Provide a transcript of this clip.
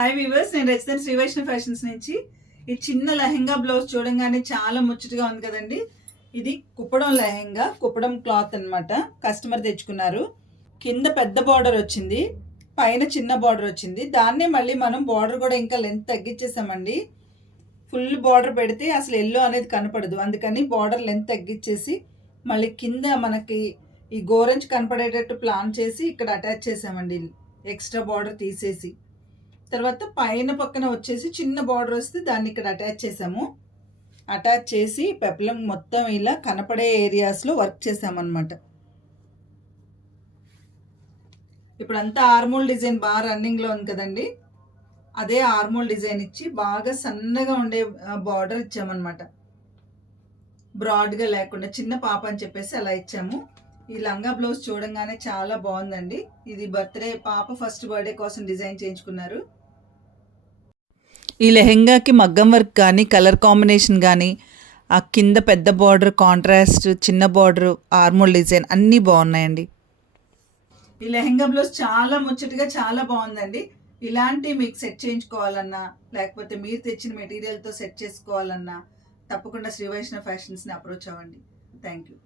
Hi weavers, నేను రచితన్ Shri Vaishnav fashions నుంచి. ఈ చిన్న లెహెంగా బ్లౌజ్ చూడంగానే చాలా ముచ్చటగా ఉంది కదండి. ఇది కుప్పడం లెహెంగా, కుప్పడం క్లాత్ అన్నమాట. కస్టమర్ తెచ్చుకున్నారు. కింద పెద్ద బార్డర్ వచ్చింది, పైన చిన్న బార్డర్ వచ్చింది. దాన్నే మళ్ళీ మనం బార్డర్ కూడా ఇంకా లెంత్ తగ్గించేసామండి. ఫుల్ బార్డర్ పెడితే అసలు ఎల్లో అనేది కనపడదు, అందుకని బార్డర్ లెంత్ తగ్గించేసి మళ్ళీ కింద మనకి ఈ గోరంచ్ కనపడేటట్టు ప్లాన్ చేసి ఇక్కడ అటాచ్ చేసామండి, ఎక్స్ట్రా బార్డర్ తీసేసి. తర్వాత పైన పక్కన వచ్చేసి చిన్న బార్డర్ వస్తే దాన్ని ఇక్కడ అటాచ్ చేసాము. అటాచ్ చేసి పెప్లం మొత్తం ఇలా కనపడే ఏరియాస్లో వర్క్ చేసామన్నమాట. ఇప్పుడంతా ఆర్మోల్ డిజైన్ బాగా రన్నింగ్లో ఉంది కదండి, అదే ఆర్మోల్ డిజైన్ ఇచ్చి బాగా సన్నగా ఉండే బార్డర్ ఇచ్చామన్నమాట. బ్రాడ్గా లేకుండా చిన్న పాప అని చెప్పేసి అలా ఇచ్చాము. ఈ లంగా బ్లౌజ్ చూడంగానే చాలా బాగుందండి. ఇది బర్త్డే పాప ఫస్ట్ బర్త్డే కోసం డిజైన్ చేయించుకున్నారు. ఈ లెహెంగాకి మగ్గం వర్క్ కానీ కలర్ కాంబినేషన్ కానీ ఆ కింద పెద్ద బార్డర్ కాంట్రాస్ట్, చిన్న బార్డర్, ఆర్మోల్ డిజైన్ అన్నీ బాగున్నాయండి. ఈ లెహెంగా బ్లౌజ్ చాలా ముచ్చటగా చాలా బాగుందండి. ఇలాంటి మీకు సెట్ చేయించుకోవాలన్నా లేకపోతే మీరు తెచ్చిన మెటీరియల్తో సెట్ చేసుకోవాలన్నా తప్పకుండా శ్రీ వైష్ణవ్ ఫ్యాషన్స్ని అప్రోచ్ అవ్వండి. Thank you.